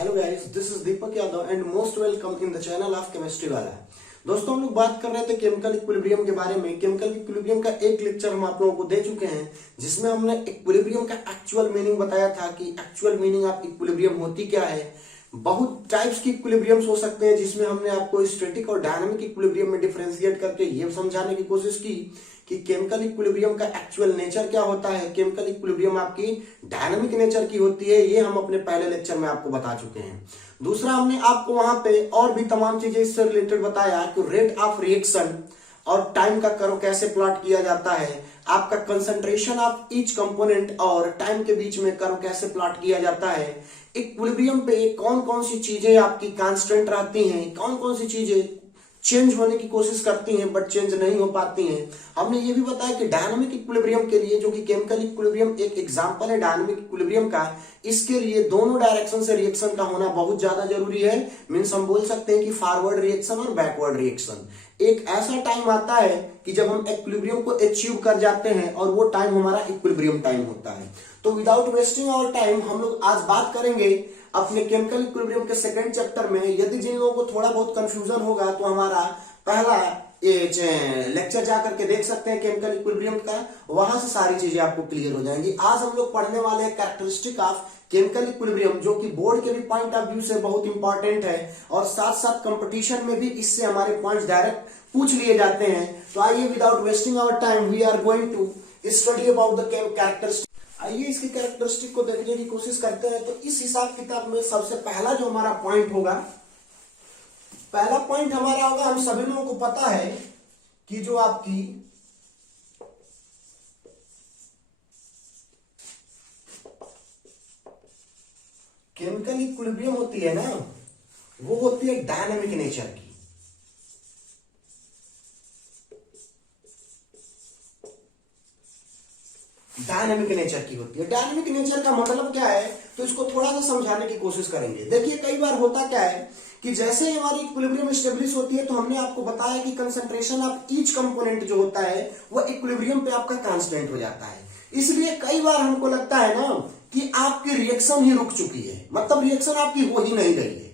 Hello guys, this is Deepak Yadav and most welcome in the channel of chemistry वाला। दोस्तों, हम लोग बात कर रहे थे केमिकल इक्विलिब्रियम के बारे में। केमिकल इक्विलिब्रियम का एक लेक्चर हम आप लोगों को दे चुके हैं, जिसमें हमने इक्विलिब्रियम का एक्चुअल मीनिंग बताया था कि एक्चुअल मीनिंग ऑफ इक्विलिब्रियम होती क्या है। बहुत टाइप्स की इक्विलिब्रियम्स हो सकते हैं, जिसमें हमने आपको स्टैटिक और डायनामिक इक्विलिब्रियम में डिफरेंशिएट करके ये समझाने की कोशिश की कि केमिकल इक्विलिब्रियम का एक्चुअल नेचर क्या होता है, केमिकल इक्विलिब्रियम आपकी डायनामिक नेचर की होती है। ये हम अपने पहले लेक्चर में आपको बता चुके हैं। दूसरा, हमने आपको वहां पे और भी तमाम चीजें इससे रिलेटेड बताया कि रेट ऑफ रिएक्शन और टाइम का कर्व कैसे प्लॉट किया जाता है, आपका कंसंट्रेशन ऑफ ईच कंपोनेंट और टाइम के बीच में कर्व कैसे प्लॉट किया जाता है, इक्विलिब्रियम पे कौन कौन सी चीजें आपकी कांस्टेंट रहती हैं, कौन कौन सी चीजें चेंज होने की कोशिश करती हैं बट चेंज नहीं हो पाती हैं। हमने ये भी बताया कि डायनामिक इक्विलिब्रियम के लिए, जो कि केमिकल इक्विलिब्रियम एक एग्जांपल है डायनामिक इक्विलिब्रियम का, इसके लिए दोनों डायरेक्शन से रिएक्शन का होना बहुत ज्यादा जरूरी है। मीन्स हम बोल सकते हैं कि फॉरवर्ड रिएक्शन और बैकवर्ड रिएक्शन। एक ऐसा टाइम आता है कि जब हम इक्विलिब्रियम को अचीव कर जाते हैं और वो टाइम हमारा इक्विलिब्रियम टाइम होता है। तो विदाउट वेस्टिंग आवर टाइम हम लोग आज बात करेंगे अपने केमिकल इक्विलिब्रियम के सेकंड चैप्टर में। यदि जिन लोगों को थोड़ा बहुत कंफ्यूजन होगा तो हमारा पहला लेक्चर जाकर के देख सकते हैं केमिकल इक्विलिब्रियम का, वहां से सारी चीजें आपको क्लियर हो जाएंगी। आज हम लोग पढ़ने वाले हैं कैरेक्टरिस्टिक ऑफ केमिकल इक्विलिब्रियम, जो कि बोर्ड के भी पॉइंट ऑफ व्यू से बहुत इंपॉर्टेंट है और साथ साथ कंपटीशन में भी इससे हमारे पॉइंट्स डायरेक्ट पूछ लिए जाते हैं। तो आइए, without wasting our time we are going to study about the characteristic. आइए इसकी कैरेक्टरिस्टिक को देखने की कोशिश करते हैं। तो इस हिसाब किताब में सबसे पहला जो हमारा पॉइंट होगा, पहला पॉइंट हमारा होगा, हम सभी लोगों को पता है कि जो आपकी केमिकल इक्विलिब्रियम होती है ना, वो होती है डायनामिक नेचर की। डायनामिक नेचर की होती है। डायनामिक नेचर का मतलब क्या है, तो इसको थोड़ा सा समझाने की कोशिश करेंगे। देखिए, कई बार होता क्या है कि जैसे हमारी इक्विलिब्रियम स्टेब्लिश होती है, तो हमने आपको बताया कि कंसंट्रेशन ऑफ ईच कंपोनेंट जो होता है वो इक्विलिब्रियम पे आपका कांस्टेंट हो जाता है। इसलिए कई बार हमको लगता है ना कि आपकी रिएक्शन ही रुक चुकी है, मतलब रिएक्शन आपकी हो ही नहीं रही है।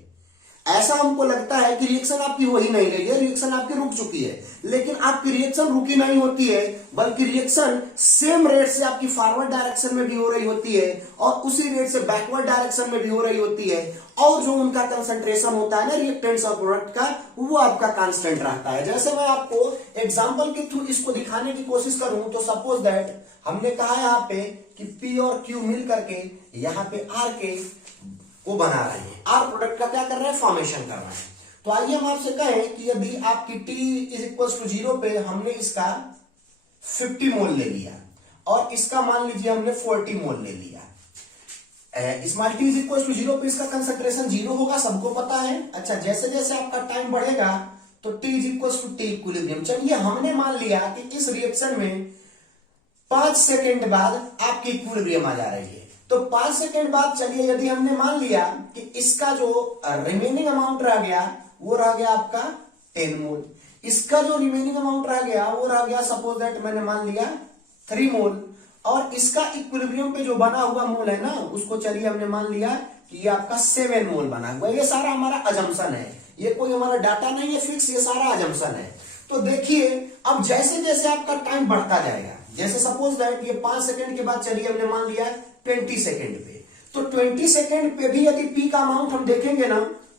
ऐसा हमको लगता है कि रिएक्शन आपकी हो ही नहीं रही है, रिएक्शन आपकी रुक चुकी है। लेकिन आपकी रिएक्शन रुकी नहीं होती है, बल्कि रिएक्शन सेम रेट से आपकी फॉरवर्ड डायरेक्शन में भी हो रही होती है और उसी रेट से बैकवर्ड डायरेक्शन में भी हो रही होती है। और जो उनका कंसंट्रेशन होता है ना रिएक्टेंट्स और प्रोडक्ट का, वो आपका कांस्टेंट रहता है। जैसे मैं आपको एग्जांपल के थ्रू इसको दिखाने की कोशिश करूं, तो सपोज दैट हमने कहा यहाँ पे कि P और Q मिल करके यहाँ पे R के वो बना रहे हैं, आर प्रोडक्ट का क्या कर रहे हैं, फॉर्मेशन कर रहे हैं। तो आइए हम आपसे कहें कि यदि आपकी T इज इक्वल टू 0 पे हमने इसका 50 मोल ले लिया और इसका मान लीजिए हमने 40 मोल ले लिया। Small t is equal to 0 पे इसका कंसंट्रेशन 0 होगा, सबको पता है। अच्छा, जैसे जैसे आपका टाइम बढ़ेगा तो T is equal to T equilibrium. चलिए, हमने मान लिया कि इस रिएक्शन में 5 सेकेंड बाद आपकी इक्विलिब्रियम आ जा रही है। तो 5 सेकेंड बाद चलिए, यदि हमने मान लिया कि इसका जो रिमेनिंग अमाउंट रह गया वो रह गया आपका 10 मोल, इसका जो रिमेनिंग अमाउंट रह गया वो रह गया, सपोज दैट मैंने मान लिया 3 मोल, और इसका इक्विलिब्रियम पे जो बना हुआ मोल है ना, उसको चलिए हमने मान लिया कि ये आपका 7 मोल बना हुआ। ये सारा हमारा अजम्पशन है, ये कोई हमारा डाटा नहीं है फिक्स, ये सारा अजम्पशन है। तो देखिए, अब जैसे जैसे आपका टाइम बढ़ता जाएगा, जैसे सपोज दैट ये 5 सेकेंड के बाद चलिए हमने मान लिया 20 सेकेंड पे, तो 20 सेकेंड पे भी यदि P का अमाउंट हम देखेंगे ना,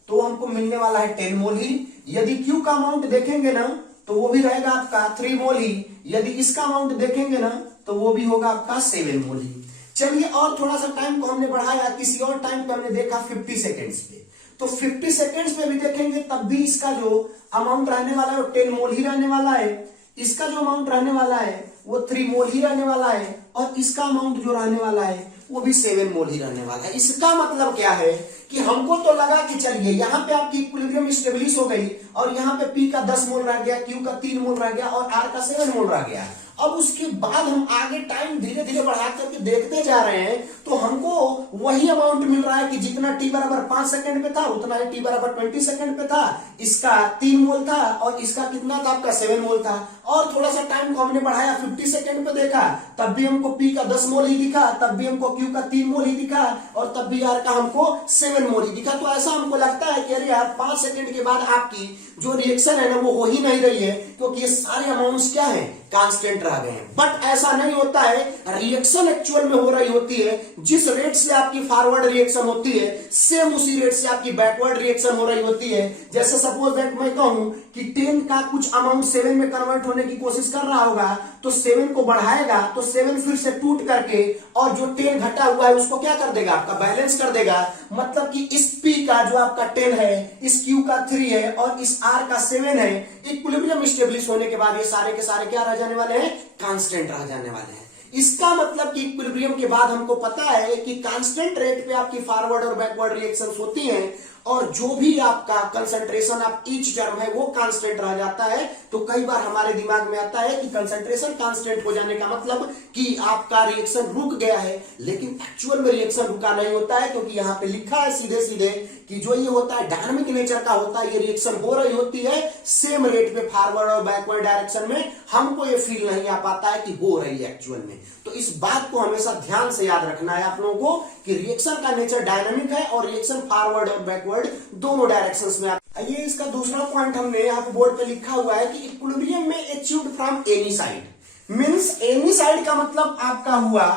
तो हमको मिलने वाला है 10 मोल ही। यदि Q का अमाउंट देखेंगे ना, तो वो भी रहेगा आपका 3 मोल ही। यदि इसका अमाउंट देखेंगे ना, तो वो भी होगा आपका 7 मोल ही। चलिए, और थोड़ा सा टाइम को हमने बढ़ाया, किसी और टाइम पे हमने देखा 50 सेकेंड्स पे, तो 50 सेकेंड्स पे भी देखेंगे तब भी इसका जो अमाउंट रहने वाला है वो 10 मोल ही रहने वाला है। इसका जो अमाउंट रहने वाला है वो 3 मोल ही रहने वाला है, और इसका अमाउंट जो रहने वाला है वो भी 7 मोल ही रहने वाला है। इसका मतलब क्या है कि हमको तो लगा कि चलिए यहाँ पे आपकी इक्विलिब्रियम स्टेब्लिश हो गई और यहाँ पे P का 10 मोल रह गया, Q का 3 मोल रह गया और R का 7 मोल रह गया। अब उसके बाद हम आगे टाइम धीरे धीरे बढ़ा करके देखते जा रहे हैं, तो हमको वही अमाउंट मिल रहा है कि जितना T बराबर 5 सेकंड पे था उतना ही T बराबर 20 सेकंड पे था। इसका 3 मोल था और इसका कितना था, आपका 7 मोल था। और थोड़ा सा टाइम को हमने बढ़ाया, 50 सेकंड पे देखा, तब भी हमको P का 10 मोल ही दिखा, तब भी हमको Q का 3 मोल ही दिखा और तब भी R का हमको 7 7 मोल दिखा, तो ऐसा हमको लगता है कि अरे यार 5 सेकंड के बाद आपकी जो रिएक्शन है ना वो हो ही नहीं रही है, क्योंकि ये सारे अमाउंट्स क्या है, कांस्टेंट रह गए हैं। बट ऐसा नहीं होता है, रिएक्शन एक्चुअल में हो रही होती है, जिस रेट से आपकी फॉरवर्ड रिएक्शन होती है सेम उसी रेट से आपकी बैकवर्ड रिएक्शन हो रही होती है। जैसे सपोज दैट मैं कहूं कि 10 का कुछ अमाउंट 7 में कन्वर्ट होने की कोशिश कर रहा होगा, तो 7 को बढ़ाएगा तो 7 फिर से टूट करके और जो 10 घटा हुआ है उसको क्या कर देगा, आपका बैलेंस कर देगा। मतलब कि इस P का जो आपका 10 है, इस Q का 3 है और इस R का 7 है, इक्विलिब्रियम स्टेब्लिश होने के बाद ये सारे के सारे क्या रह जाने वाले हैं, कांस्टेंट रह जाने वाले हैं। इसका मतलब कि इक्विलिब्रियम के बाद हमको पता है कि कांस्टेंट रेट पे आपकी फॉरवर्ड और बैकवर्ड रिएक्शंस होती हैं, और जो भी आपका कंसंट्रेशन ऑफ ईच टर्म है वो कांस्टेंट रह जाता है। तो कई बार हमारे दिमाग में आता है कि कंसंट्रेशन कांस्टेंट हो जाने का मतलब कि आपका रिएक्शन रुक गया है, लेकिन एक्चुअल में रिएक्शन रुका नहीं होता है, क्योंकि यहाँ पे लिखा है सीधे सीधे कि जो ये होता है डायनामिक नेचर का होता है, ये रिएक्शन हो रही होती है सेम रेट पे फॉरवर्ड और बैकवर्ड डायरेक्शन में, हमको ये फील नहीं आ पाता है कि हो रही है एक्चुअल में। तो इस बात को हमेशा ध्यान से याद रखना है आप लोगों को कि रिएक्शन का नेचर डायनामिक है और रिएक्शन फॉरवर्ड और बैकवर्ड दोनों डायरेक्शंस में। ये इसका दूसरा पॉइंट हमने यहाँ पे बोर्ड पे लिखा हुआ है कि इक्विलिब्रियम में achieved from any side. Means any side का मतलब आपका हुआ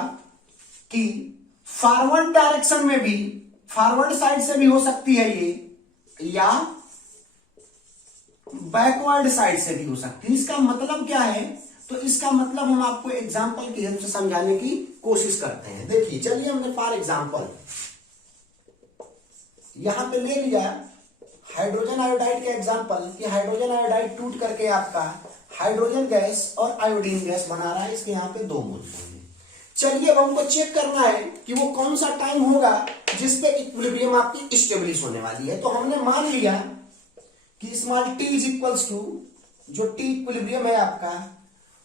कि फॉरवर्ड डायरेक्शन में भी, फॉरवर्ड साइड से भी हो सकती है ये, या बैकवर्ड साइड से भी हो सकती है। इसका मतलब क्या है, तो इसका मतलब हम आपको एग्जांपल की हेल्प से समझाने की कोशिश करते हैं। देखिए चलिए हमने फॉर एग्जांपल यहां पे ले लिया हाइड्रोजन आयोडाइड का एग्जांपल कि हाइड्रोजन आयोडाइड टूट करके आपका हाइड्रोजन गैस और आयोडीन गैस बना रहा है, इसके यहाँ पे 2 मोल होंगे। चलिए अब हमको चेक करना है कि वो कौन सा टाइम होगा जिसपे इक्विलिब्रियम आपकी स्टेब्लिश होने वाली है। तो हमने मान लिया कि small t is equals to, जो t इक्विलिब्रियम है आपका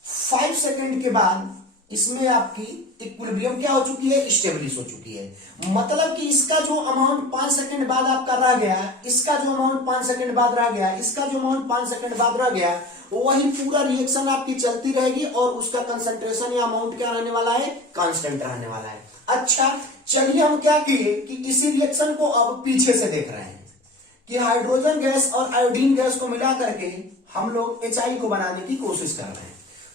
5 सेकंड के बाद इसमें आपकी इक्विलिब्रियम क्या हो चुकी है, स्टेब्लिश हो चुकी है। मतलब कि इसका जो अमाउंट 5 सेकंड बाद आपका रह गया, इसका जो अमाउंट 5 सेकंड बाद रह गया, इसका जो अमाउंट 5 सेकंड बाद रह गया, वही पूरा रिएक्शन आपकी चलती रहेगी और उसका कंसंट्रेशन या अमाउंट क्या रहने वाला है, कांस्टेंट रहने वाला है। अच्छा चलिए हम क्या किए कि इसी रिएक्शन को अब पीछे से देख रहे हैं कि हाइड्रोजन गैस और आयोडीन गैस को मिला करके हम लोग HI को बनाने की कोशिश कर रहे हैं।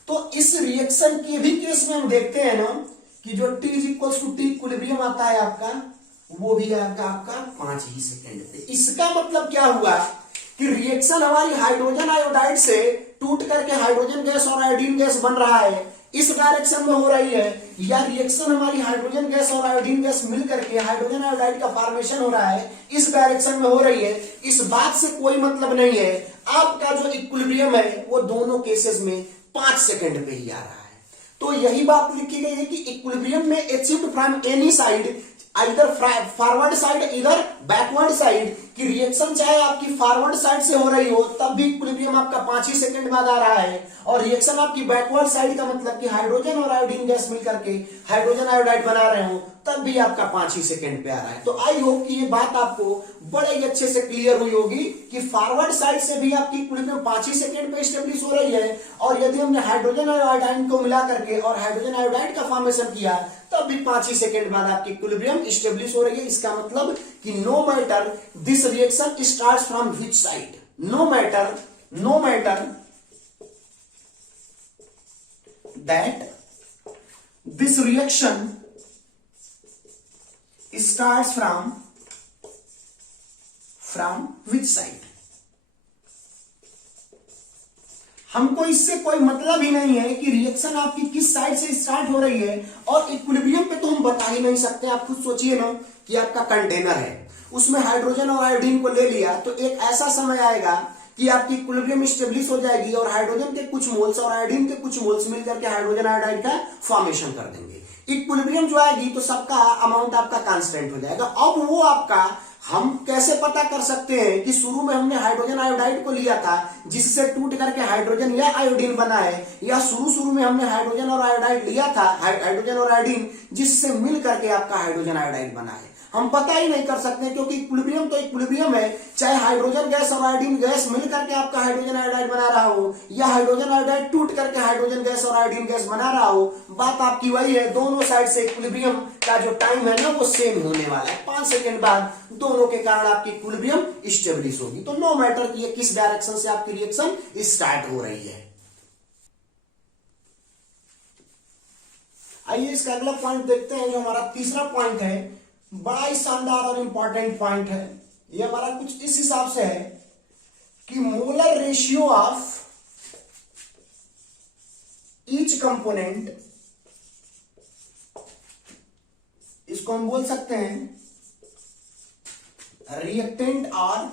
तो इस रिएक्शन के भी केस में हम देखते हैं ना कि जो T is equals to T equilibrium आता है आपका, वो भी आएगा आपका 5 ही सेकेंड पे। इसका मतलब क्या हुआ कि रिएक्शन हमारी हाइड्रोजन आयोडाइड से टूट करके हाइड्रोजन गैस और आयोडीन गैस बन रहा है, इस डायरेक्शन में हो रही है, या रिएक्शन हमारी हाइड्रोजन गैस और आयोडीन गैस मिल करके हाइड्रोजन आयोडाइड का फॉर्मेशन हो रहा है, इस डायरेक्शन में हो रही है, इस बात से कोई मतलब नहीं है। आपका जो इक्विलिब्रियम है वो दोनों केसेस में 5 सेकंड पे ही आ रहा है। तो यही बात लिखी गई है कि इक्विलिब्रियम में अचीव्ड फ्रॉम एनी साइड, इधर फॉरवर्ड साइड इधर बैकवर्ड साइड की रिएक्शन चाहे आपकी फॉरवर्ड साइड से हो रही हो तब भी इक्विलिब्रियम आपका 5 ही सेकंड बाद आ रहा है, और रिएक्शन आपकी बैकवर्ड साइड का मतलब कि हाइड्रोजन और आयोडीन गैस मिलकर के हाइड्रोजन आयोडाइड बना रहे हो तब भी आपका 5 ही सेकंड पे आ रहा है। तो आई होप कि ये बात आपको बड़े ही अच्छे से क्लियर हुई होगी कि फॉरवर्ड साइड से भी आपकी इक्विलिब्रियम 5 ही सेकंड पे स्टेब्लिश हो रही है, और यदि हमने हाइड्रोजन और आयोडाइन को मिला करके और हाइड्रोजन आयोडाइड का फॉर्मेशन किया तब भी 5 ही सेकंड बाद आपकी इक्विलिब्रियम स्टेब्लिश हो रही है। इसका मतलब कि no matter this reaction starts from which side, no matter that this reaction starts from which side, हमको इससे कोई मतलब ही नहीं है कि रिएक्शन आपकी किस साइड से स्टार्ट हो रही है। और इक्विलिब्रियम पे तो हम बता ही नहीं सकते। आप खुद सोचिए ना कि आपका कंटेनर है, उसमें हाइड्रोजन और आयोडीन को ले लिया, तो एक ऐसा समय आएगा कि आपकी इक्विलिब्रियम स्टेब्लिश हो जाएगी और हाइड्रोजन के कुछ मोल्स और आयोडीन के कुछ मोल्स मिलकर के हाइड्रोजन आयोडाइड का फॉर्मेशन कर देंगे। इक्विलिब्रियम जो आएगी तो सबका अमाउंट आपका कांस्टेंट हो जाएगा। अब वो आपका हम कैसे पता कर सकते हैं कि शुरू में हमने हाइड्रोजन आयोडाइड को लिया था जिससे टूट करके हाइड्रोजन या आयोडीन बना है, या शुरू में हमने हाइड्रोजन और आयोडाइड लिया था, हाइड्रोजन और आयोडीन जिससे मिल करके आपका हाइड्रोजन आयोडाइड बना है। हम पता ही नहीं कर सकते, क्योंकि इक्विलिब्रियम तो इक्विलिब्रियम है, चाहे हाइड्रोजन गैस और आयोडीन गैस मिल करके आपका हाइड्रोजन आयोडाइड बना रहा हो, या हाइड्रोजन आयोडाइड टूट करके हाइड्रोजन गैस और आयोडीन गैस बना रहा हो, बात आपकी वही है। दोनों साइड से इक्विलिब्रियम का जो टाइम है ना वो सेम होने वाला है। 5 सेकेंड बाद दोनों के कारण आपकी इक्विलिब्रियम स्टेब्लिश होगी। तो नो मैटर कि ये किस डायरेक्शन से आपकी रिएक्शन स्टार्ट हो रही है। आइए इसका अगला पॉइंट देखते हैं, जो हमारा तीसरा पॉइंट है, बड़ा ही शानदार और इंपॉर्टेंट पॉइंट है। ये हमारा कुछ इस हिसाब से है कि molar ratio of each component, इसको हम बोल सकते हैं रिएक्टेंट और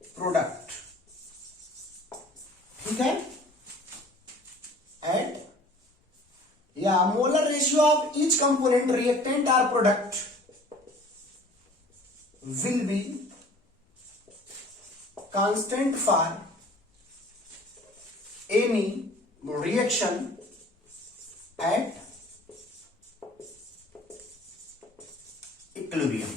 प्रोडक्ट, ठीक है, एट या molar ratio of each component reactant और product will be constant for any reaction at equilibrium।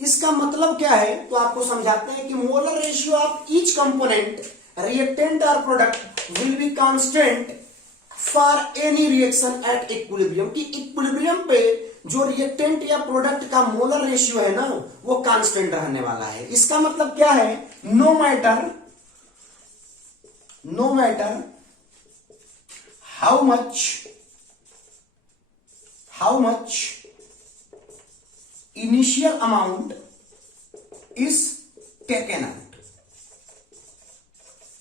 इसका मतलब क्या है, तो आपको समझाते हैं कि molar ratio of each component reactant और product will be constant for any reaction at equilibrium, कि इक्विलिब्रियम पे जो रिएक्टेंट या प्रोडक्ट का मोलर रेशियो है ना वो कांस्टेंट रहने वाला है। इसका मतलब क्या है, no matter how much initial amount is taken out.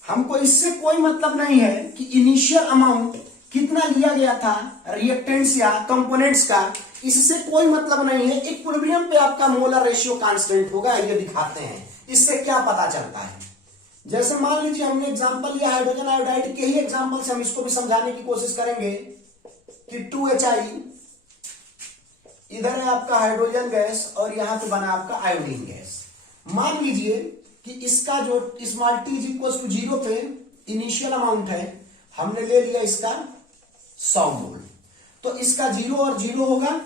हमको इससे कोई मतलब नहीं है कि इनिशियल अमाउंट कितना लिया गया था रिएक्टेंट्स या कंपोनेंट्स का, इससे कोई मतलब नहीं है। इक्विलिब्रियम पे आपका मोलर रेशियो कांस्टेंट होगा, ये दिखाते हैं। इससे क्या पता चलता है, जैसे मान लीजिए हमने एग्जांपल लिया हाइड्रोजन आयोडाइड के ही एग्जांपल से हम इसको भी समझाने की कोशिश करेंगे कि 2HI, इधर है आपका हाइड्रोजन गैस और यहां पे बना आपका आयोडीन गैस। मान लीजिए कि इसका जो small t is equal to 0 पे इनिशियल अमाउंट है, हमने ले लिया इसका 100 मोल, तो इसका 0 और 0 होगा,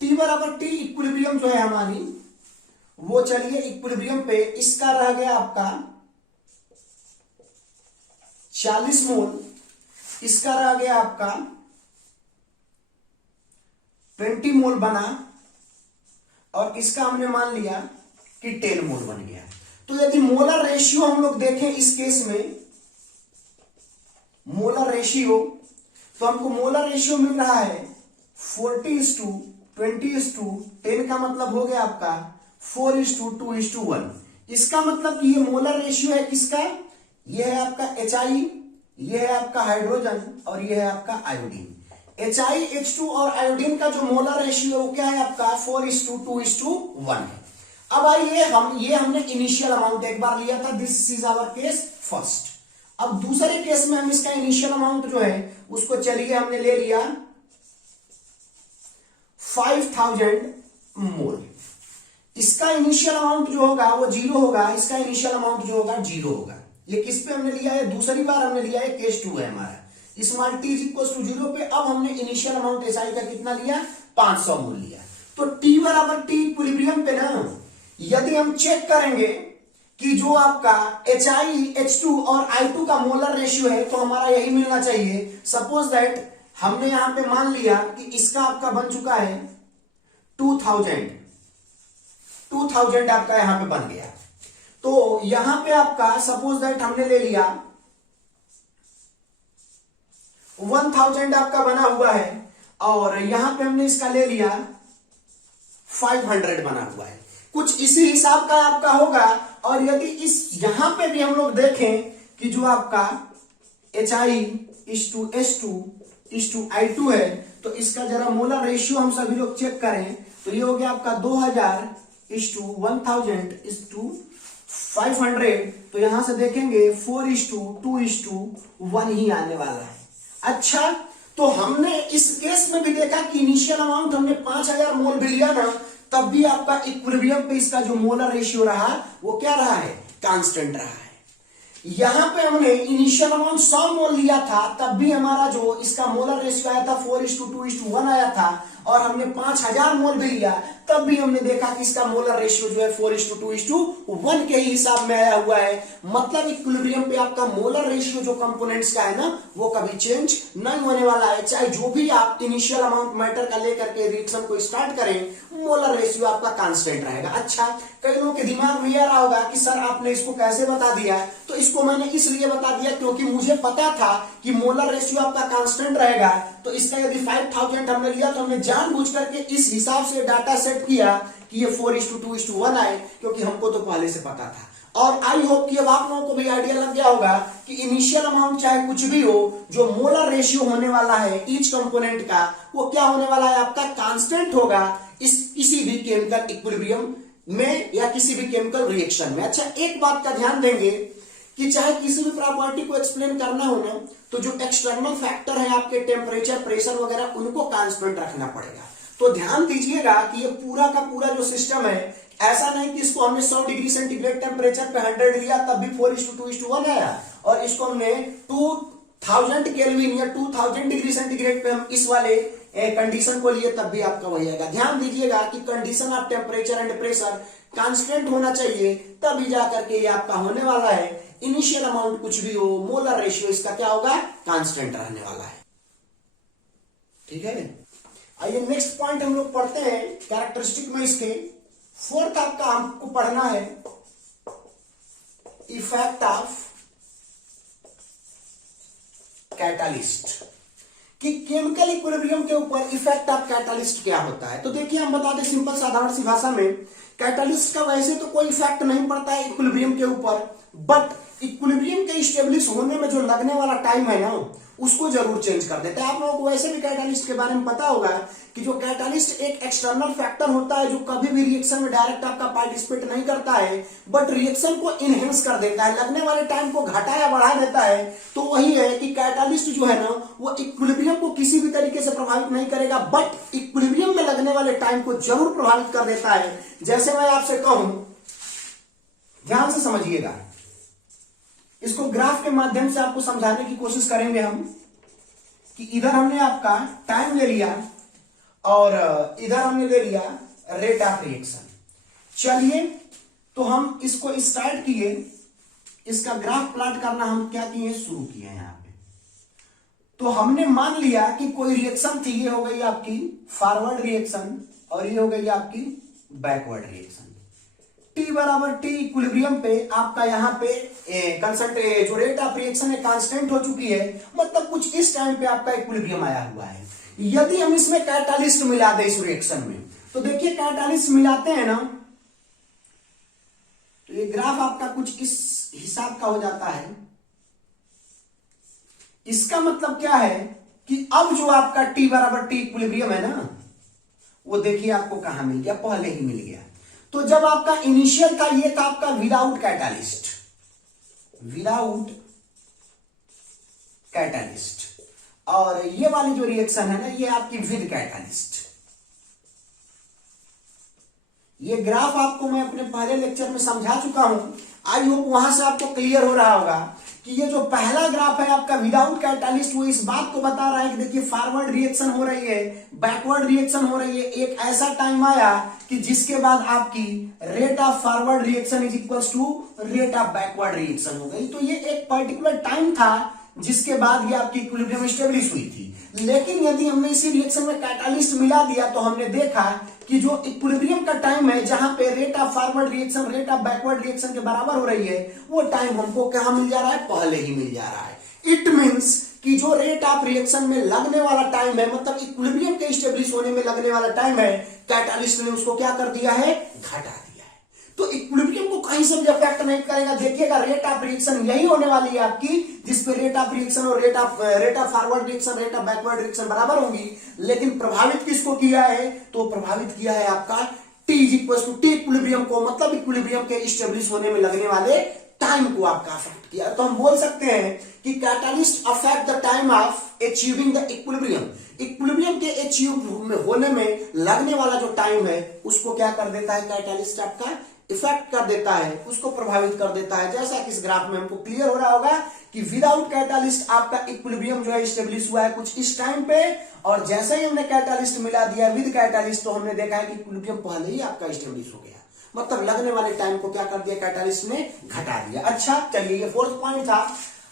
t बराबर t इक्विलिब्रियम जो है हमारी वो, चलिए इक्विलिब्रियम पे इसका रह गया आपका 40 मोल, इसका रह गया आपका 20 मोल बना, और इसका हमने मान लिया कि 10 मोल बन गया। तो यदि मोलर रेशियो हम लोग देखें इस केस में, मोलर रेशियो, तो हमको मोलर रेशियो मिल रहा है 40:20:10 का मतलब हो गया आपका 4:2:1। इसका मतलब कि ये मोलर रेशियो है किसका, ये है आपका HI, ये है आपका हाइड्रोजन और ये है आपका आयोडीन। HI H2 और आयोडीन का जो मोलर रेशियो क्या है आपका 4:2:1 है। अब आइए हमने इनिशियल अमाउंट एक बार लिया था, this is our case first. अब दूसरे केस में हम इसका इनिशियल अमाउंट जो है उसको चलिए हमने ले लिया 5000 मोल। इसका इनिशियल अमाउंट जो होगा वो 0 होगा, इसका इनिशियल अमाउंट जो होगा 0 होगा। ये किस पे हमने लिया है, दूसरी बार हमने लिया है, केस 2 है हमारा, small t is equal to 0 पे। अब हमने इनिशियल अमाउंट HI का कितना लिया, 500 मोल लिया। तो t बराबर t इक्विलिब्रियम पे ना, यदि हम चेक करेंगे कि जो आपका HI H2 और I2 का मोलर रेशियो है, तो हमारा यही मिलना चाहिए। सपोज दैट हमने यहां पे मान लिया कि इसका आपका बन चुका है 2000 आपका यहां पे बन गया। तो यहां पे आपका सपोज दैट हमने ले लिया 1000 आपका बना हुआ है, और यहां पे हमने इसका ले लिया 500 बना हुआ है, कुछ इसी हिसाब का आपका होगा। और यदि इस यहां पे भी हम लोग देखें कि जो आपका HI:H2:I2 है, तो इसका जरा मोलर रेशियो हम सभी लोग चेक करें, तो ये हो गया आपका 2000:1000:500। तो यहां से देखेंगे 4:2:1 ही आने वाला है। अच्छा, तो हमने इस केस में भी देखा कि इनिशियल अमाउंट हमने 5000 मोल भी लिया ना, तब भी आपका इक्विलिब्रियम पे इसका जो मोलर रेशियो रहा वो क्या रहा है, कांस्टेंट रहा है। यहां पे हमने इनिशियल अमाउंट 100 मोल लिया था, तब भी हमारा जो इसका मोलर रेशियो आया था 4:2:1 आया था, और हमने 5000 मोल भी लिया, तब भी हमने देखा कि इसका मोलर रेशियो जो है 4:2:1 के ही हिसाब में आया हुआ है। मतलब इक्विलिब्रियम पे आपका मोलर रेशियो जो कंपोनेंट्स का है ना, वो कभी चेंज नहीं होने वाला है। चाहे जो भी आप इनिशियल अमाउंट मैटर का लेकर के रिएक्शन को स्टार्ट करें, मोलर रेशियो आपका कांस्टेंट रहेगा। अच्छा, कई लोगों के दिमाग में यह रहा होगा कि सर आपने इसको कैसे बता दिया? तो इसको मैंने इसलिए बता दिया क्योंकि मुझे पता था कि मोलर रेशियो आपका कांस्टेंट रहेगा। तो इसका यदि 5000 हमने लिया तो हमने जानबूझ करके इस हिसाब से डाटा सेट किया कि ये 4:2:1 आए, क्योंकि हमको तो पहले से पता था। और आई होप कि अब आप लोगों को भी आइडिया लग गया होगा कि इनिशियल अमाउंट चाहे कुछ भी हो, जो मोलर रेशियो होने वाला है ईच कंपोनेंट का, वो क्या होने वाला है? आपका कांस्टेंट होगा किसी भी केमिकल इक्विलिब्रियम में या किसी भी केमिकल रिएक्शन में। अच्छा, एक बात का ध्यान देंगे कि चाहे किसी भी प्रॉपर्टी को एक्सप्लेन करना हो ना, तो जो एक्सटर्नल फैक्टर है आपके टेम्परेचर, प्रेशर वगैरह, उनको कांस्टेंट रखना पड़ेगा। तो ध्यान दीजिएगा कि ये पूरा का पूरा जो सिस्टम है, ऐसा नहीं कि इसको हमने 100 डिग्री सेंटीग्रेड टेम्परेचर पे 100 लिया तब भी 4:2:1 आया, और इसको हमने 2000 केल्विन या 2000 डिग्री सेंटीग्रेड पे हम इस वाले कंडीशन को लिए तब भी आपका वही आएगा। ध्यान दीजिएगा कि condition of temperature and pressure constant होना चाहिए, तभी जाकर के ये आपका होने वाला है। इनिशियल अमाउंट कुछ भी हो, मोलर रेशियो इसका क्या होगा? कांस्टेंट रहने वाला है। ठीक है, आइए नेक्स्ट पॉइंट हम लोग पढ़ते हैं कैरेक्टरिस्टिक में इसके। फोर्थ आपका हमको पढ़ना है इफेक्ट ऑफ कैटालिस्ट, कि केमिकल इक्विलिब्रियम के ऊपर इफेक्ट ऑफ कैटालिस्ट क्या होता है। तो देखिए, हम बता दें सिंपल साधारण सी भाषा में, कैटालिस्ट का वैसे तो कोई इफेक्ट नहीं पड़ता है इक्विलिब्रियम के ऊपर, बट इक्विलिब्रियम के स्टेब्लिश होने में जो लगने वाला टाइम है ना, उसको जरूर चेंज कर देता है। आप लोगों को वैसे भी कैटालिस्ट के बारे में पता होगा कि जो कैटालिस्ट एक एक्सटर्नल फैक्टर होता है जो कभी भी रिएक्शन में डायरेक्ट आपका पार्टिसिपेट नहीं करता है, बट रिएक्शन को इनहेंस कर देता है, लगने वाले टाइम को घटा या बढ़ा देता है। तो वही है कि कैटालिस्ट जो है ना, वो इक्विलिब्रियम को किसी भी तरीके से प्रभावित नहीं करेगा, बट इक्विलिब्रियम में लगने वाले टाइम को जरूर प्रभावित कर देता है। जैसे मैं आपसे कहूं, ध्यान से समझिएगा, इसको ग्राफ के माध्यम से आपको समझाने की कोशिश करेंगे हम, कि इधर हमने आपका टाइम ले लिया और इधर हमने ले लिया रेट ऑफ रिएक्शन। चलिए, तो हम इसको स्टार्ट किए, इसका ग्राफ प्लॉट करना हम क्या किए? शुरू किए यहां पे। तो हमने मान लिया कि कोई रिएक्शन थी, ये हो गई आपकी फॉरवर्ड रिएक्शन और ये हो गई आपकी बैकवर्ड रिएक्शन। T बराबर T इक्विलिब्रियम पे आपका यहाँ पे जो रेट ऑफ रिएक्शन है कांस्टेंट हो चुकी है, मतलब कुछ इस टाइम पे आपका इक्विलिब्रियम आया हुआ है। यदि हम इसमें कैटालिस्ट मिला दें इस रिएक्शन में, तो देखिए कैटालिस्ट मिलाते हैं ना, तो ये ग्राफ आपका कुछ इस हिसाब का हो जाता है। इसका मतलब क्या है कि अब जो आपका T बराबर T इक्विलिब्रियम है ना, वो देखिए आपको कहां मिल गया? पहले ही मिल गया। तो जब आपका इनिशियल था, ये था आपका विदाउट कैटालिस्ट, विदाउट कैटालिस्ट, और ये वाली जो रिएक्शन है ना, ये आपकी विद कैटालिस्ट। ये ग्राफ आपको मैं अपने पहले लेक्चर में समझा चुका हूं। आई होप वहां से आपको क्लियर हो रहा होगा कि ये जो पहला ग्राफ है आपका विदाउट कैटालिस्ट, वो इस बात को बता रहा है कि देखिए फॉरवर्ड रिएक्शन हो रही है, बैकवर्ड रिएक्शन हो रही है। एक ऐसा टाइम आया कि जिसके बाद आपकी rate of forward reaction is equals to rate of backward reaction हो गई। तो ये एक पर्टिकुलर टाइम था जिसके बाद ये आपकी इक्विलिब्रियम स्टेब्लिश हुई थी। लेकिन यदि हमने इसी रिएक्शन में कैटालिस्ट मिला दिया, तो हमने देखा कि जो इक्विलिब्रियम का टाइम है, जहां पे rate of forward reaction rate of backward reaction के बराबर हो रही है, वो टाइम हमको कहां मिल जा रहा है? पहले ही मिल जा रहा है। इट मींस कि जो रेट ऑफ रिएक्शन में लगने वाला टाइम है, मतलब इक्विलिब्रियम के स्टेब्लिश होने में लगने वाला टाइम है, कैटालिस्ट ने उसको क्या कर दिया है? घटा दिया है। तो इक्विलिब्रियम को कहीं से भी अफेक्ट नहीं करेगा। देखिएगा, रेट ऑफ रिएक्शन यही होने वाली है आपकी, जिसपे रेट ऑफ रिएक्शन और rate of forward reaction rate of backward reaction बराबर होंगी। लेकिन प्रभावित किसको किया है? तो प्रभावित किया है आपका T is equal to T equilibrium को, मतलब इक्विलिब्रियम के स्टेब्लिश होने में लगने वाले टाइम को आपका अफेक्ट किया। तो हम बोल सकते हैं कि catalyst affect the time of achieving the equilibrium. Equilibrium के अचीव होने में लगने वाला जो टाइम है, उसको क्या कर देता है? कैटालिस्ट आपका इफेक्ट कर देता है, उसको प्रभावित कर देता है। जैसा कि इस ग्राफ में हमको क्लियर हो रहा होगा कि विदाउट कैटालिस्ट आपका इक्विलिब्रियम जो है स्टेब्लिश हुआ है कुछ इस टाइम पे, और जैसे ही हमने कैटालिस्ट मिला दिया विद कैटालिस्ट तो हमने देखा है कि इक्विलिब्रियम पहले ही आपका स्टेब्लिश हो गया, मतलब लगने वाले टाइम को क्या कर दिया, कैटालिस्ट ने घटा दिया। अच्छा चलिए, ये फोर्थ पॉइंट था।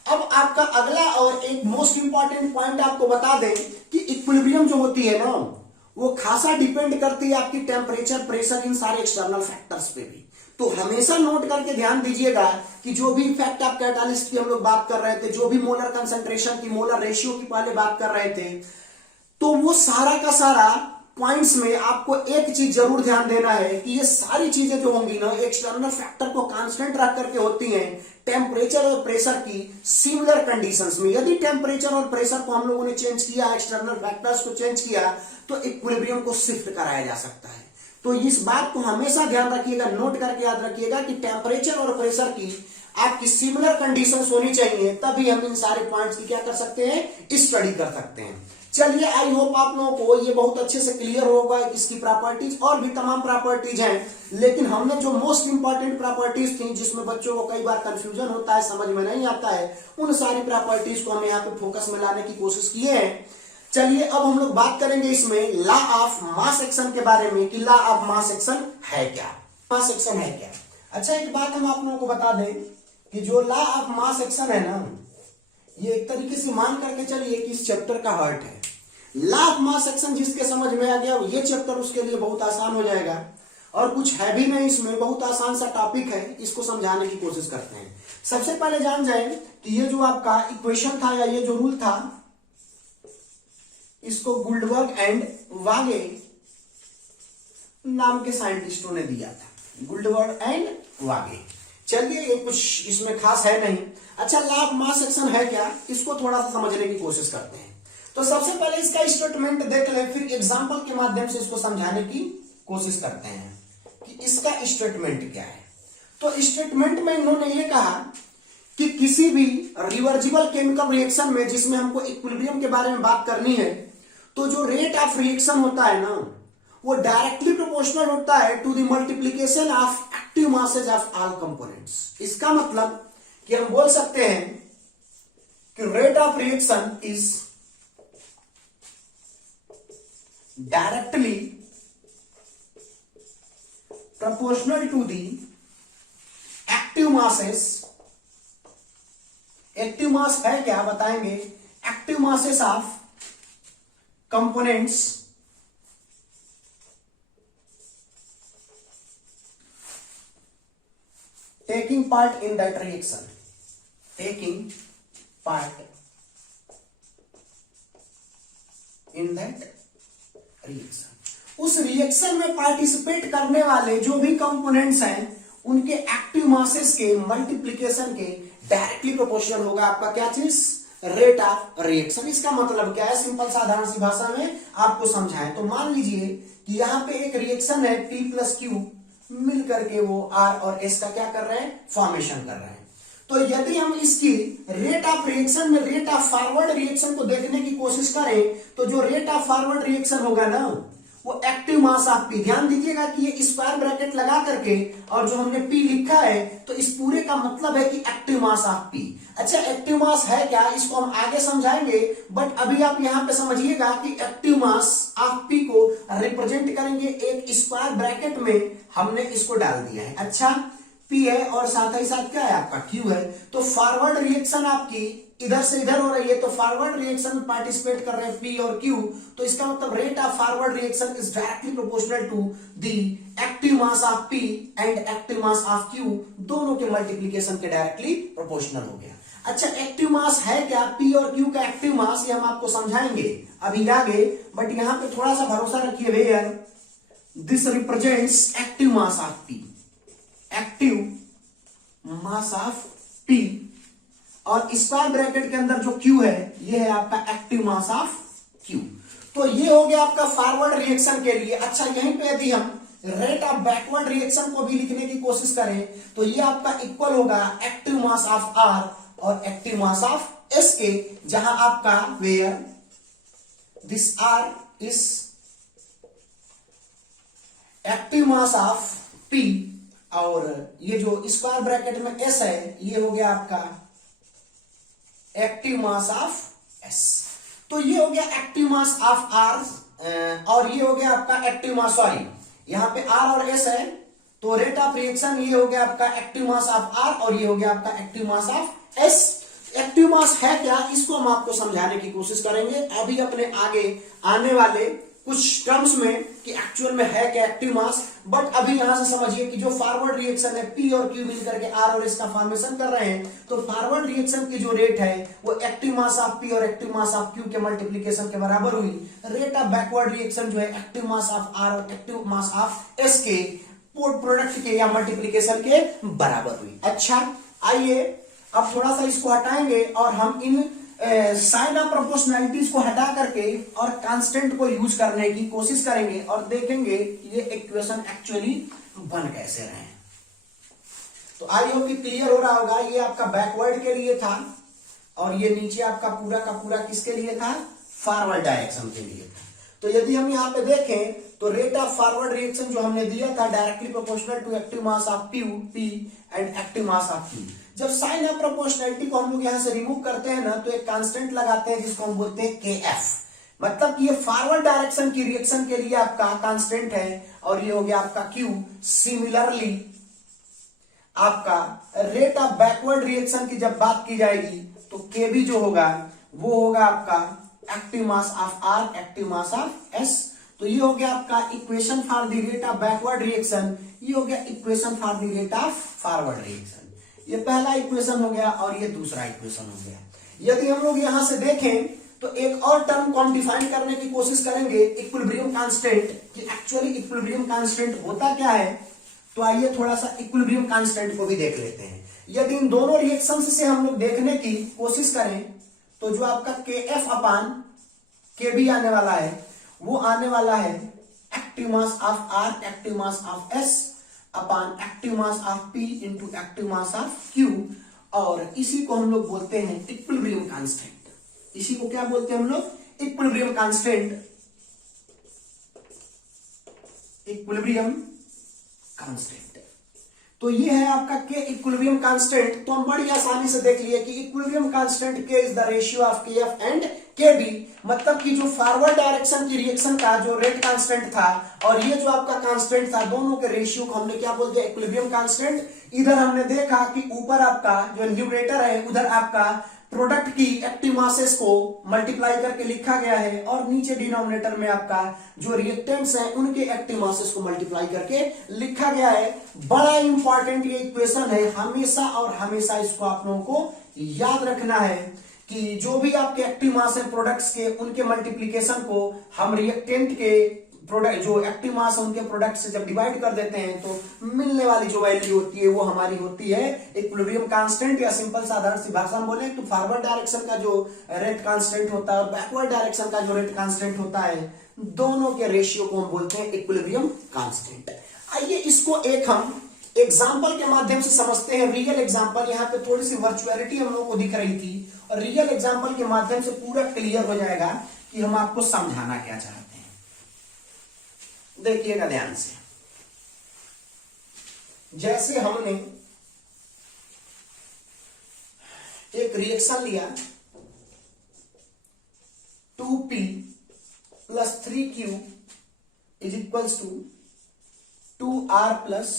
अब आपका अगला और एक मोस्ट इंपॉर्टेंट पॉइंट आपको बता दें कि इक्विलिब्रियम जो होती है ना वो खासा डिपेंड करती है आपकी टेम्परेचर, प्रेशर, इन सारे एक्सटर्नल फैक्टर्स पे भी। तो हमेशा नोट करके ध्यान दीजिएगा कि जो भी इफेक्ट आप कैटालिस्ट की हम लोग बात कर रहे थे, जो भी मोलर कंसंट्रेशन की, मोलर रेशियो की पहले बात कर रहे थे, तो वो सारा का सारा पॉइंट्स में आपको एक चीज जरूर ध्यान देना है कि ये सारी चीजें जो होंगी ना एक्सटर्नल फैक्टर को कांस्टेंट रख करके होती हैं टेम्परेचर और प्रेशर की सिमिलर कंडीशंस में। यदि टेम्परेचर और प्रेशर को हम लोगों ने चेंज किया, एक्सटर्नल फैक्टर्स को चेंज किया, तो इक्विलिब्रियम को शिफ्ट कराया जा सकता है। तो इस बात को हमेशा ध्यान रखिएगा, नोट करके याद रखिएगा कि टेम्परेचर और प्रेशर की आपकी सिमिलर कंडीशंस होनी चाहिए, तभी हम इन सारे पॉइंट्स की क्या कर सकते हैं, स्टडी कर सकते हैं। चलिए, आई होप आप लोगों को ये बहुत अच्छे से क्लियर होगा इसकी प्रॉपर्टीज, और भी तमाम प्रॉपर्टीज हैं, लेकिन हमने जो मोस्ट इंपॉर्टेंट प्रॉपर्टीज थी जिसमें बच्चों को कई बार कंफ्यूजन होता है, समझ में नहीं आता है, उन सारी प्रॉपर्टीज को हम यहाँ पे फोकस में लाने की कोशिश किए हैं। चलिए, अब हम लोग बात करेंगे इसमें लॉ ऑफ मास एक्शन के बारे में कि लॉ ऑफ मास एक्शन है क्या, मास एक्शन है क्या। अच्छा, एक बात हम आप लोगों को बता दें कि जो लॉ ऑफ मास एक्शन है ना, ये एक तरीके से मान करके चलिए कि इस चैप्टर का हार्ट है। लॉ ऑफ मास एक्शन जिसके समझ में आ गया ये चैप्टर उसके लिए बहुत आसान हो जाएगा, और कुछ है भी नहीं इसमें, बहुत आसान सा टॉपिक है, इसको समझाने की कोशिश करते हैं। सबसे पहले जान जाए कि ये जो आपका इक्वेशन था या ये जो रूल था, इसको गुल्डबर्ग एंड वागे नाम के साइंटिस्टों ने दिया था, गुल्डबर्ग एंड वागे। चलिए, ये कुछ इसमें खास है नहीं। अच्छा, लॉ ऑफ मास एक्शन है क्या, इसको थोड़ा सा समझने की कोशिश करते हैं। तो सबसे पहले इसका स्टेटमेंट देख लें, फिर एग्जांपल के माध्यम से इसको समझाने की कोशिश करते हैं कि इसका स्टेटमेंट क्या है। तो स्टेटमेंट में इन्होंने ये कहा कि किसी भी रिवर्जिबल केमिकल रिएक्शन में जिसमें हमको इक्विलिब्रियम के बारे में बात करनी है, तो जो रेट ऑफ रिएक्शन होता है ना वो डायरेक्टली प्रोपोर्शनल होता है to the multiplication of active masses of all components. इसका मतलब कि हम बोल सकते हैं कि rate of reaction is directly proportional to the active masses। Active mass है क्या बताएंगे, active masses of components taking part in that reaction, taking part in that reaction. उस रिएक्शन में पार्टिसिपेट करने वाले जो भी कंपोनेंट्स हैं उनके एक्टिव मासेस के मल्टीप्लिकेशन के डायरेक्टली प्रोपोर्शनल होगा आपका क्या चीज, रेट ऑफ रिएक्शन। इसका मतलब क्या है, सिंपल साधारण सी भाषा में आपको समझाएं तो मान लीजिए कि यहां पे एक रिएक्शन है P प्लस Q मिल करके वो R और S का क्या कर रहे हैं, फॉर्मेशन कर रहे हैं। तो यदि हम इसकी रेट ऑफ रिएक्शन में रेट ऑफ फॉरवर्ड रिएक्शन को देखने की कोशिश करें, तो जो रेट ऑफ फॉरवर्ड रिएक्शन होगा ना वो एक्टिव मास ऑफ P, ध्यान दीजिएगा कि ये स्क्वायर ब्रैकेट लगा करके और जो हमने P लिखा है तो इस पूरे का मतलब है कि एक्टिव मास ऑफ P। अच्छा, एक्टिव मास है क्या, इसको हम आगे समझाएंगे, बट अभी आप यहां पे समझिएगा कि एक्टिव मास ऑफ P को रिप्रेजेंट करेंगे एक स्क्वायर ब्रैकेट में, हमने इसको डाल दिया है। अच्छा, P है और साथ ही साथ क्या है आपका Q है। तो फॉरवर्ड रिएक्शन आपकी इधर से इधर हो रही है, तो फॉरवर्ड रिएक्शन में पार्टिसिपेट कर रहे हैं P और Q, तो इसका मतलब rate of forward reaction is directly proportional to the active mass of P and active mass of Q, दोनों के मल्टीप्लिकेशन के डायरेक्टली प्रोपोर्शनल हो गया। अच्छा, एक्टिव मास है क्या, P और Q का एक्टिव मास, ये हम आपको समझाएंगे अभी आगे, बट यहां पे थोड़ा सा भरोसा रखिए भैया, this represents active mass of P, active mass of P, और स्क्वायर ब्रैकेट के अंदर जो Q है ये है आपका एक्टिव मास ऑफ Q। तो ये हो गया आपका फॉरवर्ड रिएक्शन के लिए। अच्छा, यहीं पे यदि हम रेट ऑफ बैकवर्ड रिएक्शन को भी लिखने की कोशिश करें तो ये आपका इक्वल होगा एक्टिव मास ऑफ R और एक्टिव मास ऑफ S के, जहां आपका where this R is active mass of P और ये जो स्क्वायर ब्रैकेट में S है ये हो गया आपका एक्टिव मास ऑफ S। तो ये हो गया एक्टिव मास ऑफ R और ये हो गया आपका एक्टिव मास, सॉरी यहाँ पे R और S है, तो रेट ऑफ रिएक्शन ये हो गया आपका एक्टिव मास ऑफ R और ये हो गया आपका active mass of S। Active mass है क्या, इसको हम आपको समझाने की कोशिश करेंगे अभी अपने आगे आने वाले कुछ टर्म्स में कि एक्चुअल में है क्या एक्टिव मास। बट अभी यहां से समझिए कि जो फॉरवर्ड रिएक्शन है P और Q मिलकर के R और S का फॉर्मेशन कर रहे हैं, तो फॉरवर्ड रिएक्शन की जो रेट है वो एक्टिव मास ऑफ P और एक्टिव मास ऑफ Q के मल्टीप्लीकेशन के बराबर हुई। रेट ऑफ बैकवर्ड रिएक्शन जो है एक्टिव मास ऑफ R और एक्टिव मास ऑफ S के प्रोडक्ट के या मल्टीप्लीकेशन के बराबर हुई। अच्छा आइए अब थोड़ा सा इसको हटाएंगे और हम इन साइन ऑफ प्रोपोर्शनैलिटीज को हटा करके और कांस्टेंट को यूज करने की कोशिश करेंगे और देखेंगे कि ये इक्वेशन एक्चुअली बन कैसे रहे हैं। तो आई होप कि क्लियर हो रहा होगा। ये आपका बैकवर्ड के लिए था और ये नीचे आपका पूरा का पूरा किसके लिए था, फॉरवर्ड डायरेक्शन के लिए था। तो यदि हम यहाँ पे देखें तो रेट ऑफ फॉरवर्ड रिएक्शन जो हमने दिया था directly proportional to active mass of P and active mass of Q। जब साइन ऑफ प्रोपोर्शनैलिटी को हम लोग यहां से रिमूव करते हैं ना तो एक कांस्टेंट लगाते हैं जिसको हम बोलते हैं KF, मतलब कि ये फॉरवर्ड डायरेक्शन की रिएक्शन के लिए आपका कांस्टेंट है और ये हो गया आपका Q। सिमिलरली आपका रेट ऑफ बैकवर्ड रिएक्शन की जब बात की जाएगी तो KB जो होगा वो होगा आपका active mass of R active mass of S। तो ये हो गया आपका equation for the rate of backward reaction, ये हो गया equation for the rate of forward reaction. ये पहला इक्वेशन हो गया और ये दूसरा इक्वेशन हो गया। यदि हम लोग यहां से देखें तो एक और टर्म को हम डिफाइन करने की कोशिश करेंगे, इक्विलिब्रियम कांस्टेंट, कि एक्चुअली इक्विलिब्रियम कांस्टेंट होता क्या है। तो आइए थोड़ा सा इक्विलिब्रियम कांस्टेंट को भी देख लेते हैं। यदि इन दोनों रिएक्शंस से हम लोग देखने की कोशिश करें तो जो आपका KF अपान KB आने वाला है वो आने वाला है active mass of R active mass of S upon active mass of P into active mass of Q, और इसी को हम लोग बोलते हैं इक्विलिब्रियम कांस्टेंट। इसी को क्या बोलते हैं हम लोग, इक्विलिब्रियम कांस्टेंट, इक्विलिब्रियम कांस्टेंट। तो ये है आपका K इक्विलिब्रियम कांस्टेंट। तो हम बड़ी आसानी से देख लिए कि equilibrium constant K is the ratio of KF and KB, मतलब कि जो फॉरवर्ड डायरेक्शन की रिएक्शन का जो रेट कांस्टेंट था और ये जो आपका कांस्टेंट था, दोनों के रेशियो को हमने क्या बोल दिया, इक्विलिब्रियम कांस्टेंट। इधर हमने देखा कि ऊपर आपका जो न्यूमरेटर है उधर आपका प्रोडक्ट की एक्टिव मासेस को मल्टीप्लाई करके लिखा गया है और नीचे डिनोमिनेटर में आपका जो रिएक्टेंट्स हैं उनके एक्टिव मासेस को मल्टीप्लाई करके लिखा गया है। बड़ा इंपॉर्टेंट ये इक्वेशन है, हमेशा और हमेशा इसको आप लोगों को याद रखना है कि जो भी आपके एक्टिव मास है प्रोडक्ट्स के, उनके मल्टीप्लीकेशन को हम रिएक्टेंट के प्रोडक्ट जो एक्टिव मास है उनके प्रोडक्ट से जब डिवाइड कर देते हैं तो मिलने वाली जो वैल्यू होती है वो हमारी होती है इक्विलिब्रियम कांस्टेंट, या सिंपल साधारण सी भाषा में बोले तो फॉरवर्ड डायरेक्शन का जो रेट कांस्टेंट होता है और बैकवर्ड डायरेक्शन का जो रेट कांस्टेंट होता है, दोनों के रेशियो को हम बोलते हैं इक्विलिब्रियम कांस्टेंट। आइए इसको एक हम एग्जाम्पल के माध्यम से समझते हैं, रियल एग्जाम्पल। यहाँ पे थोड़ी सी वर्चुअलिटी हम लोगों को दिख रही थी और रियल एग्जाम्पल के माध्यम से पूरा क्लियर हो जाएगा कि हम आपको समझाना क्या चाहते हैं। देखिएगा ध्यान से, जैसे हमने एक रिएक्शन लिया 2P + 3Q is equals to 2R +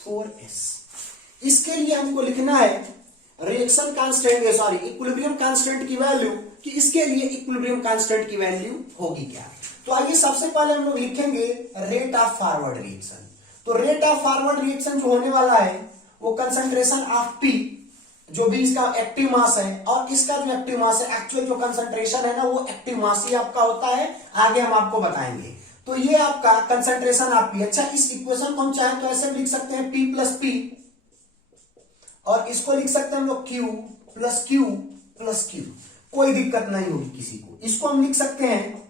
4S। इसके लिए हमको लिखना है reaction constant, sorry equilibrium constant की वैल्यू, कि इसके लिए इक्विलिब्रियम कांस्टेंट की वैल्यू होगी क्या। तो आइए सबसे पहले हम लोग लिखेंगे रेट ऑफ फॉरवर्ड रिएक्शन। तो रेट ऑफ फॉरवर्ड रिएक्शन जो होने वाला है वो कंसंट्रेशन ऑफ P, जो भी इसका एक्टिव मास है, और इसका जो एक्टिव मास है, एक्चुअल जो कंसंट्रेशन है ना वो एक्टिव मास ही आपका होता है, आगे हम आपको बताएंगे। तो ये आपका कंसंट्रेशन ऑफ P। अच्छा, इस इक्वेशन को हम चाहें तो ऐसे लिख सकते हैं P + P, और इसको लिख सकते हैं हम लोग Q + Q + Q, कोई दिक्कत नहीं होगी किसी को। इसको हम लिख सकते हैं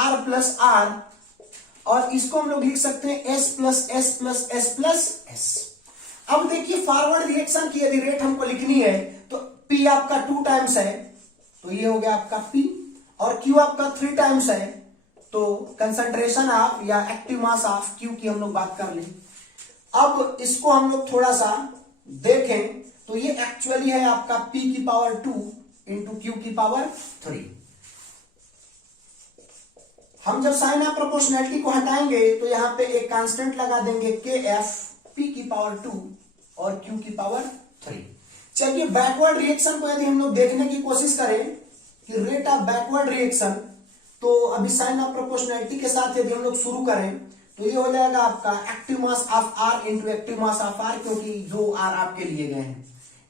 R + R, और इसको हम लोग लिख सकते हैं S + S + S + S। अब देखिए फॉरवर्ड रिएक्शन की यदि रेट हमको लिखनी है तो P आपका 2 टाइम्स है तो ये हो गया आपका P, और Q आपका 3 टाइम्स है तो कंसंट्रेशन ऑफ या एक्टिव मास ऑफ Q की हम लोग बात कर ली। अब इसको हम लोग थोड़ा सा देखें तो ये एक्चुअली है आपका p की पावर 2 इंटू क्यू की पावर 3। हम जब साइन ऑफ प्रोपोर्शनैलिटी को हटाएंगे तो यहां पे एक कांस्टेंट लगा देंगे के एफ p की पावर 2 और q की पावर 3। चलिए बैकवर्ड रिएक्शन को यदि हम लोग देखने की कोशिश करें कि रेट ऑफ बैकवर्ड रिएक्शन, तो अभी साइन ऑफ प्रोपोर्शनैलिटी के साथ यदि हम लोग शुरू करें तो ये हो जाएगा आपका active mass of R into active mass of R, क्योंकि दो आर आपके लिए गए हैं,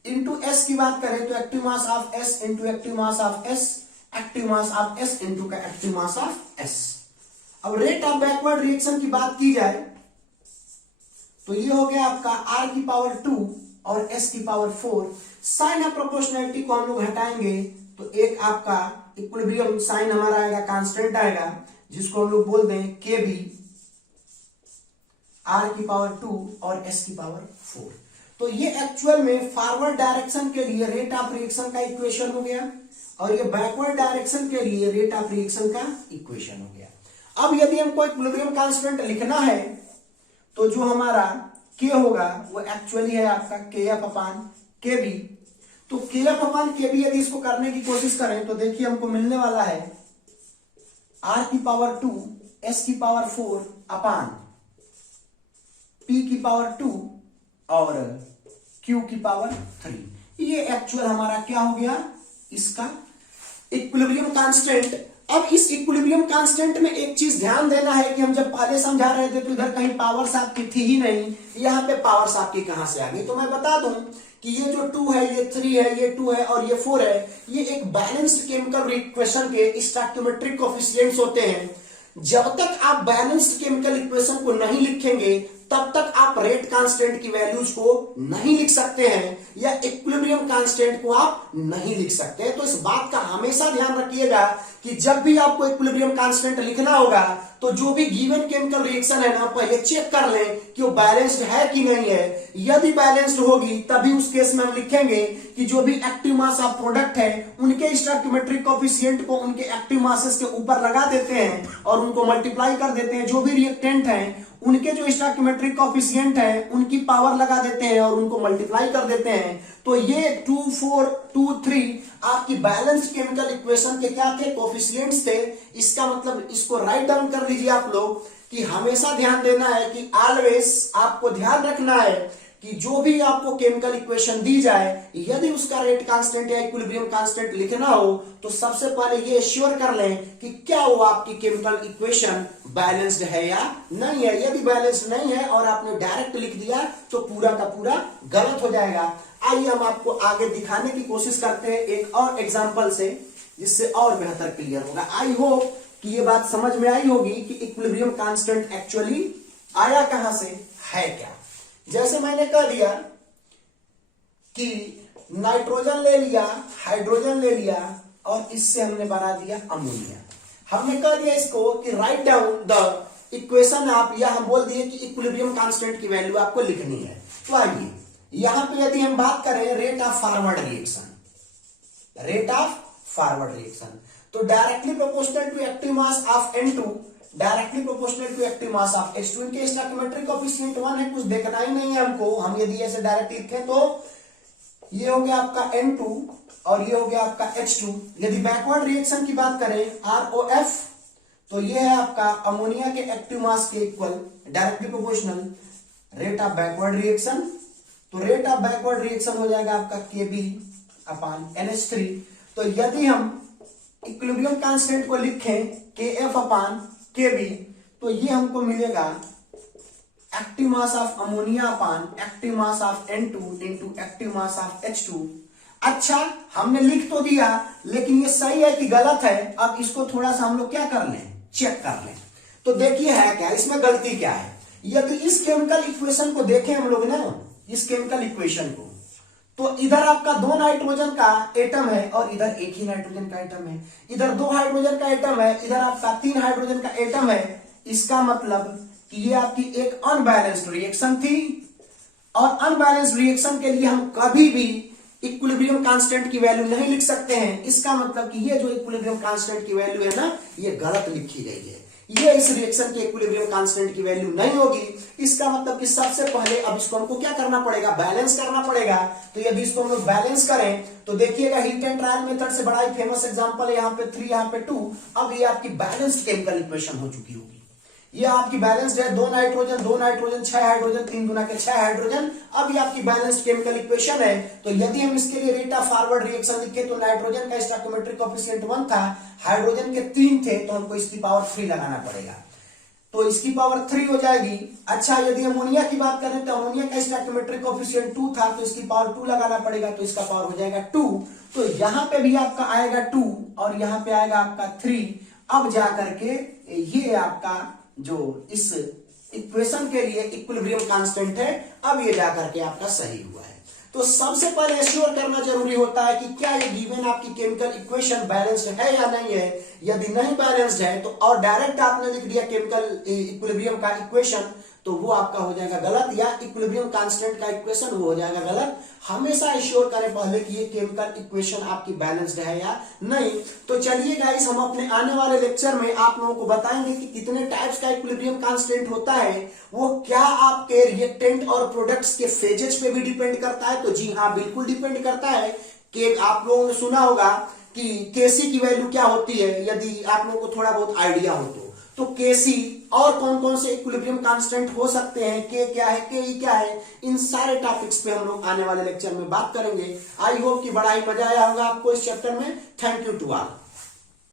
इंटू एस की बात करें तो active mass of S into active mass of S, active mass of S into का एक्टिव मास ऑफ एस। अब रेट ऑफ बैकवर्ड रिएक्शन की बात की जाए तो ये हो गया आपका आर की पावर 2 और एस की पावर 4। साइन ऑफ प्रोपोर्शनैलिटी को हम लोग हटाएंगे तो एक आपका इक्विलिब्रियम साइन हमारा आएगा, कांस्टेंट आएगा, जिसको हम लोग बोल दें के बी आर की पावर 2 और एस की पावर 4। तो ये एक्चुअल में फॉरवर्ड डायरेक्शन के लिए रेट ऑफ रिएक्शन का इक्वेशन हो गया और ये बैकवर्ड डायरेक्शन के लिए रेट ऑफ रिएक्शन का इक्वेशन हो गया। अब यदि हमको इक्विलिब्रियम कांस्टेंट लिखना है तो जो हमारा k होगा वो एक्चुअली है आपका के एफ अपान के बी। तो के एफ अपान के बी यदि इसको करने की कोशिश करें तो देखिए हमको मिलने वाला है आर की पावर 2 एस की पावर 4 अपान पी की पावर 2 और क्यू की पावर 3। ये एक्चुअल हमारा क्या हो गया, इसका इक्विलिब्रियम कांस्टेंट। अब इस इक्विलिब्रियम कांस्टेंट में एक चीज ध्यान देना है कि हम जब पहले समझा रहे थे तो इधर कहीं पावर्स आपकी थी ही नहीं, यहाँ पे पावर्स आपकी कहां से आ गई। तो मैं बता दूं कि ये जो 2 है, ये 3 है, ये 2 है और ये 4 है, ये एक बैलेंस्ड केमिकल रिएक्शन के स्टोइकियोमेट्रिक कोएफिशिएंट्स होते हैं। जब तक आप बैलेंस्ड केमिकल इक्वेशन को नहीं लिखेंगे तब तक आप रेट कांस्टेंट की वैल्यूज को नहीं लिख सकते हैं या इक्विलिब्रियम कांस्टेंट को आप नहीं लिख सकते हैं। तो इस बात का हमेशा ध्यान रखिएगा कि जब भी आपको इक्विलिब्रियम कांस्टेंट लिखना होगा तो जो भी गिवन केमिकल रिएक्शन है ना, पहले चेक कर लें कि वो बैलेंस्ड है कि नहीं है। यदि बैलेंस्ड होगी तभी उस केस में हम लिखेंगे कि जो भी एक्टिव मास ऑफ प्रोडक्ट है उनके स्टोइकियोमेट्रिक कोएफिशिएंट को उनके एक्टिव मासेस के ऊपर लगा देते हैं और उनको मल्टीप्लाई कर देते हैं। जो भी रिएक्टेंट है उनके जो स्टोइकियोमेट्रिक कोएफिशिएंट है उनकी पावर लगा देते हैं और उनको मल्टीप्लाई कर देते हैं। तो ये 2, 4, 2, 3 आपकी बैलेंस्ड केमिकल इक्वेशन के क्या थे, कोएफिशिएंट्स थे। इसका मतलब इसको राइट डाउन कर लीजिए आप लोग कि हमेशा ध्यान देना है कि ऑलवेज आपको ध्यान रखना है कि जो भी आपको केमिकल इक्वेशन दी जाए यदि उसका रेट कांस्टेंट या इक्विलिब्रियम कांस्टेंट लिखना हो तो सबसे पहले ये श्योर कर लें कि क्या वो आपकी केमिकल इक्वेशन बैलेंस्ड है या नहीं है। यदि बैलेंस्ड नहीं है और आपने डायरेक्ट लिख दिया तो पूरा का पूरा गलत हो जाएगा। आइए हम आपको आगे दिखाने की कोशिश करते हैं एक और एग्जांपल से, जिससे और बेहतर क्लियर होगा। आई होप कि ये बात समझ में आई होगी कि इक्विलिब्रियम कांस्टेंट एक्चुअली आया कहां से, है क्या। जैसे मैंने कह दिया कि नाइट्रोजन ले लिया, हाइड्रोजन ले लिया और इससे हमने बना दिया अमोनिया। हमने कह दिया इसको कि राइट डाउन द इक्वेशन आप, या हम बोल दिए कि इक्विलिब्रियम कांस्टेंट की वैल्यू आपको लिखनी है। तो आइए यहां पे यदि हम बात करें rate of forward reaction, rate of forward reaction, तो directly proportional to active mass of N2, directly proportional to active mass of H2। इनके स्टोइकियोमेट्रिक कोएफिशिएंट 1 है, कुछ देखना ही नहीं है हमको। हम यदि ऐसे डायरेक्ट लिखें तो ये हो गया आपका N2 और ये हो गया आपका H2। यदि बैकवर्ड रिएक्शन की बात करें ROF, तो ये है आपका अमोनिया के एक्टिव मास के equal directly proportional rate of backward reaction. तो रेट ऑफ बैकवर्ड रिएक्शन हो जाएगा आपका Kb अपान NH3। तो यदि हम इक्विलिब्रियम कांस्टेंट को लिखें Kf अपान Kb तो ये हमको मिलेगा active mass of ammonia upon active mass of N2 into active mass of H2। अच्छा, हमने लिख तो दिया लेकिन ये सही है कि गलत है, अब इसको थोड़ा सा हम लोग क्या कर लें, चेक कर लें। तो देखिए है क्या, इसमें गलती क्या है। यदि इस केमिकल इक्वेशन को देखें हम लोग ना, इस केमिकल इक्वेशन को, तो इधर आपका 2 नाइट्रोजन का एटम है और इधर एक ही नाइट्रोजन का एटम है। इधर 2 हाइड्रोजन का एटम है, इधर आपका 3 हाइड्रोजन का एटम है। इसका मतलब कि ये आपकी एक अनबैलेंस्ड रिएक्शन थी और अनबैलेंस्ड रिएक्शन के लिए हम कभी भी इक्विलिब्रियम कांस्टेंट की वैल्यू नहीं लिख सकते हैं। इसका मतलब कि ये जो इक्विलिब्रियम कांस्टेंट की वैल्यू है ना, ये गलत लिखी गई है। ये इस रिएक्शन के इक्विलिब्रियम कांस्टेंट की वैल्यू नहीं होगी। इसका मतलब कि सबसे पहले अब इसको हमको क्या करना पड़ेगा, बैलेंस करना पड़ेगा। तो यदि इसको हम लोग बैलेंस करें तो देखिएगा हीट एंड ट्रायल मेथड से बड़ा ही फेमस एग्जांपल है, यहाँ पे 3 यहाँ पे 2। अब ये आपकी बैलेंस्ड केमिकल इक्वेशन हो चुकी होगी। ये आपकी बैलेंस्ड है, 2 नाइट्रोजन 6 हाइड्रोजन 3 गुना के 6 हाइड्रोजन। अब ये आपकी बैलेंस्ड केमिकल इक्वेशन है। तो यदि हम इसके लिए रेट ऑफ फॉरवर्ड रिएक्शन लिखे तो नाइट्रोजन का स्टोइकियोमेट्रिक कोएफिशिएंट 1 था, हाइड्रोजन के 3 थे, तो हमको इसकी पावर 3 लगाना पड़ेगा, तो इसकी पावर 3 हो जाएगी। अच्छा, यदि अमोनिया की बात करें तो अमोनिया का स्टोइकियोमेट्रिक कोएफिशिएंट 2 था, तो इसकी पावर 2 लगाना पड़ेगा, तो इसका पावर हो जाएगा 2। तो यहां पे भी आपका आएगा 2 और यहां पे आएगा आपका 3। अब जाकर के ये आपका जो इस इक्वेशन के लिए इक्विलिब्रियम कांस्टेंट है, अब ये जाकर के आपका सही हुआ है। तो सबसे पहले एश्योर करना जरूरी होता है कि क्या ये गिवन आपकी केमिकल इक्वेशन बैलेंस्ड है या नहीं है। यदि नहीं बैलेंस्ड है तो और डायरेक्ट आपने लिख दिया केमिकल इक्विलिब्रियम का इक्वेशन, तो वो आपका हो जाएगा गलत, या इक्विलिब्रियम कांस्टेंट का इक्वेशन वो हो जाएगा गलत। हमेशा एश्योर करें पहले कि ये केमिकल इक्वेशन आपकी बैलेंस्ड है या नहीं। तो चलिए गाइस, हम अपने आने वाले लेक्चर में आप लोगों को बताएंगे कि कितने टाइप्स का इक्विलिब्रियम कांस्टेंट होता है, वो क्या आपके रिएक्टेंट और प्रोडक्ट्स के फेजेज पे भी डिपेंड करता है। तो जी हाँ, बिल्कुल डिपेंड करता है। कि आप लोगों ने सुना होगा कि केसी की वैल्यू क्या होती है, यदि आप लोगों को थोड़ा बहुत आइडिया हो तो केसी और कौन कौन से इक्विलिब्रियम कांस्टेंट हो सकते हैं, के क्या है, के ई क्या है, इन सारे टॉपिक्स पे हम लोग आने वाले लेक्चर में बात करेंगे। आई होप कि बड़ा ही मजा आया होगा आपको इस चैप्टर में। Thank you to all.